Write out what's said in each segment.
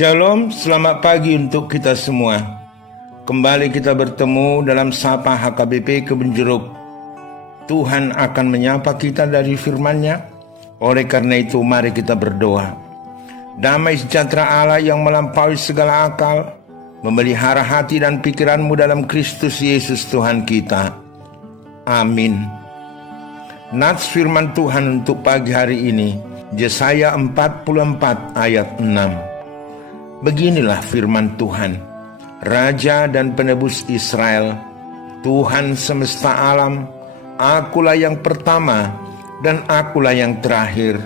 Shalom, selamat pagi untuk kita semua. Kembali kita bertemu dalam Sapa HKBP Kebun Jeruk. Tuhan akan menyapa kita dari firman-Nya. Oleh karena itu mari kita berdoa. Damai sejahtera Allah yang melampaui segala akal memelihara hati dan pikiranmu dalam Kristus Yesus Tuhan kita. Amin. Nats firman Tuhan untuk pagi hari ini, Yesaya 44 ayat 6. Beginilah firman Tuhan, Raja dan Penebus Israel, Tuhan semesta alam, Akulah yang pertama dan Akulah yang terakhir.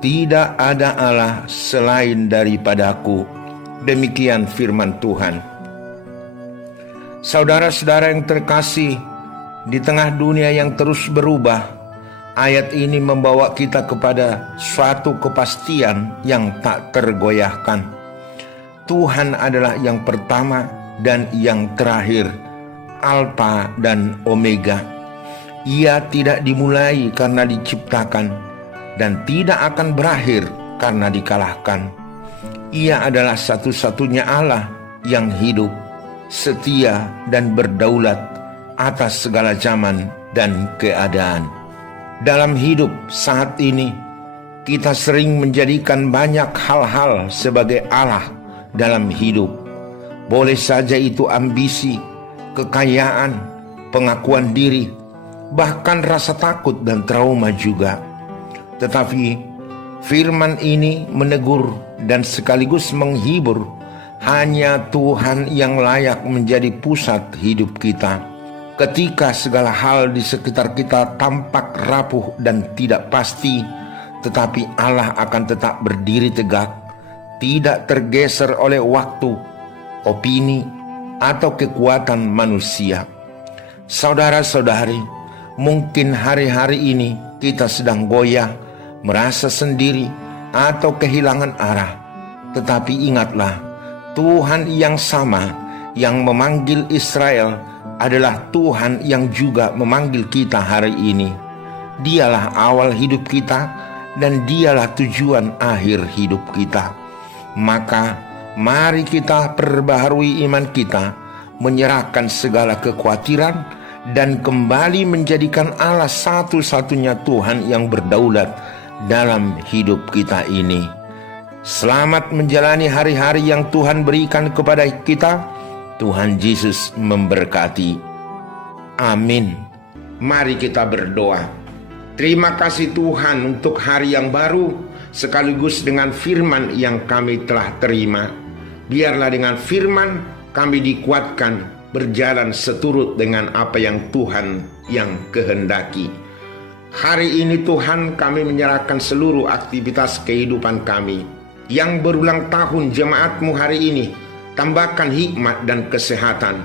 Tidak ada Allah selain daripadaku. Demikian firman Tuhan. Saudara-saudara yang terkasih, di tengah dunia yang terus berubah, ayat ini membawa kita kepada suatu kepastian yang tak tergoyahkan. Tuhan adalah yang pertama dan yang terakhir, Alfa dan Omega. Ia tidak dimulai karena diciptakan dan tidak akan berakhir karena dikalahkan. Ia adalah satu-satunya Allah yang hidup, setia dan berdaulat atas segala zaman dan keadaan. Dalam hidup saat ini, kita sering menjadikan banyak hal-hal sebagai Allah dalam hidup. Boleh saja itu ambisi, kekayaan, pengakuan diri, bahkan rasa takut dan trauma juga. Tetapi firman ini menegur dan sekaligus menghibur. Hanya Tuhan yang layak menjadi pusat hidup kita. Ketika segala hal di sekitar kita tampak rapuh dan tidak pasti, tetapi Allah akan tetap berdiri tegak, tidak tergeser oleh waktu, opini, atau kekuatan manusia. Saudara-saudari, mungkin hari-hari ini kita sedang goyah, merasa sendiri, atau kehilangan arah. Tetapi ingatlah, Tuhan yang sama yang memanggil Israel adalah Tuhan yang juga memanggil kita hari ini. Dialah awal hidup kita dan dialah tujuan akhir hidup kita. Maka mari kita perbaharui iman kita, menyerahkan segala kekhawatiran dan kembali menjadikan Allah satu-satunya Tuhan yang berdaulat dalam hidup kita ini. Selamat menjalani hari-hari yang Tuhan berikan kepada kita. Tuhan Yesus memberkati. Amin. Mari kita berdoa. Terima kasih Tuhan untuk hari yang baru, sekaligus dengan firman yang kami telah terima. Biarlah dengan firman kami dikuatkan berjalan seturut dengan apa yang Tuhan yang kehendaki. Hari ini Tuhan, kami menyerahkan seluruh aktivitas kehidupan kami. Yang berulang tahun jemaat-Mu hari ini, tambahkan hikmat dan kesehatan,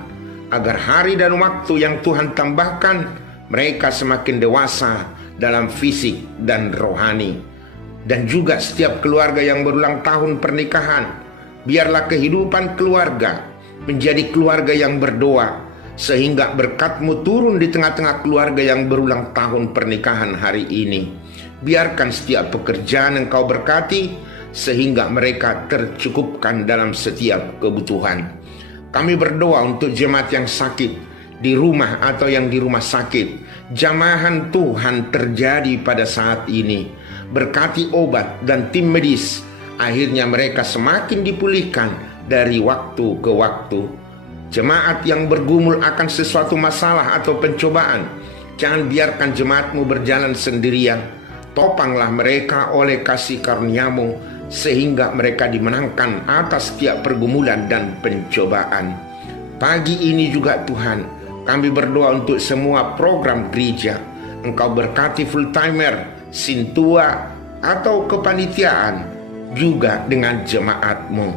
agar hari dan waktu yang Tuhan tambahkan, mereka semakin dewasa dalam fisik dan rohani. Dan juga setiap keluarga yang berulang tahun pernikahan, biarlah kehidupan keluarga menjadi keluarga yang berdoa, sehingga berkat-Mu turun di tengah-tengah keluarga yang berulang tahun pernikahan hari ini. Biarkan setiap pekerjaan Engkau berkati, sehingga mereka tercukupkan dalam setiap kebutuhan. Kami berdoa untuk jemaat yang sakit di rumah atau yang di rumah sakit. Jamahan Tuhan terjadi pada saat ini. Berkati obat dan tim medis, akhirnya mereka semakin dipulihkan dari waktu ke waktu. Jemaat yang bergumul akan sesuatu masalah atau pencobaan, jangan biarkan jemaat-Mu berjalan sendirian. Topanglah mereka oleh kasih karunia-Mu, sehingga mereka dimenangkan atas setiap pergumulan dan pencobaan. Pagi ini juga Tuhan, kami berdoa untuk semua program gereja. Engkau berkati full-timer, sintua, atau kepanitiaan, juga dengan jemaat-Mu.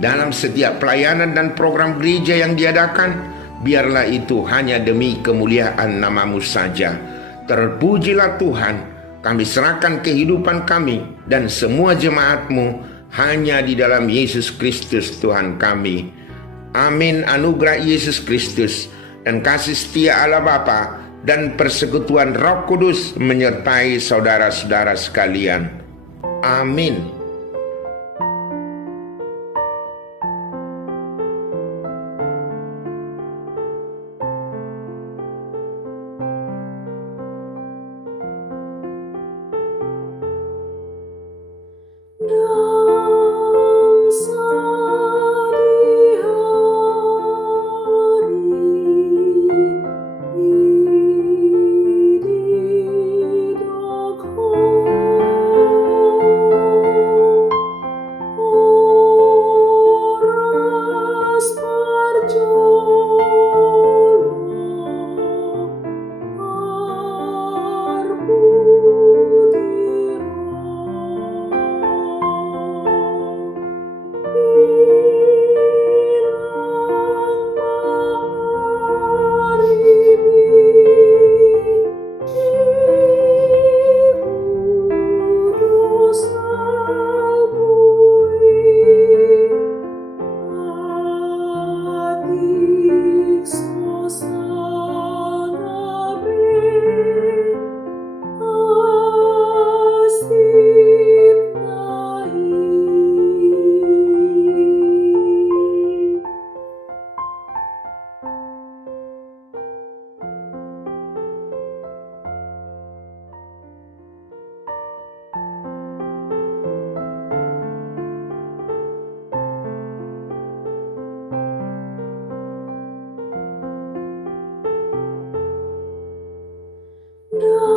Dalam setiap pelayanan dan program gereja yang diadakan, biarlah itu hanya demi kemuliaan nama-Mu saja. Terpujilah Tuhan, kami serahkan kehidupan kami dan semua jemaat-Mu hanya di dalam Yesus Kristus Tuhan kami. Amin. Anugerah Yesus Kristus dan kasih setia Allah Bapa dan persekutuan Roh Kudus menyertai saudara-saudara sekalian. Amin. Doa